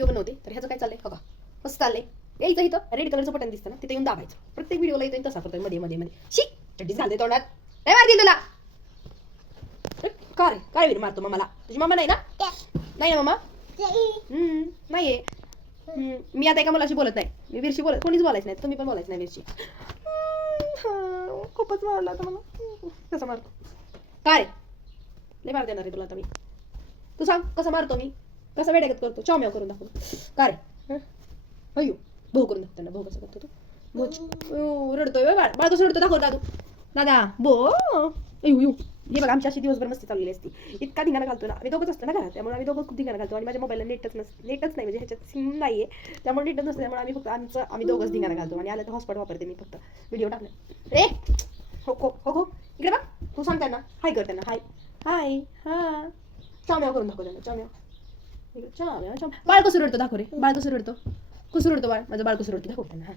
video बनवते तर ह्याचं काय चाललंय बघा कसं चाललंय यायचं इथं रेड कलरचं बटन दिसतं ना तिथे येऊन दाबायचं प्रत्येक व्हिडिओला येतो तसा करतोय मध्ये मध्ये मध्ये शी चड्डीच घालते तोंडात नाही मारतील तुला का रे काय वीर मारतो मग मला तुझी मम्मा नाही ना नाही ना मम्मा नाहीये मी आता एका मुलाशी बोलत नाही मी वीरशी बोलत कोणीच बोलायचं नाही तुम्ही पण बोलायचं नाही वीरशी खूपच मारला तर मला कसं मारतो काय लय मार देणार रे तुला आता मी तू सांग कसं मारतो मी कसं वेड्यागत करतो चॉम्याव करून दाखवतो का रे अयो भाऊ करून दाखवतो ना भाऊ कसं करतो तू रडतोय बाळ बाळ कसं रडतो दाखव दादू दादा बो अयो यू हे बघा आमची अशी दिवसभर मस्ती चाललेली असती इतका धिंगाणा घालतो ना आम्ही दोघंच असतो ना घरात त्यामुळे आम्ही दोघं खूप धिंगाणा घालतो आणि माझ्या मोबाईलला नेटच नाही म्हणजे ह्याच्यात सिम नाहीये त्यामुळे नेटच नसतं त्यामुळे आम्ही फक्त आम्ही दोघंच धिंगाणा घालतो आणि आलं तर हॉटस्पॉट वापरते मी फक्त व्हिडिओ टाकले रे हो हो हो हो इकडे बघ तू सांग त्यांना हाय कर त्यांना हाय हाय हा चाम्याव करून दाखव त्यांना चाम्याव चाम्याव बाळ कसं रडतो दाखव रे बाळ कसं रडतो बाळ माझं बाळ कसं रडतो दाखव त्यांना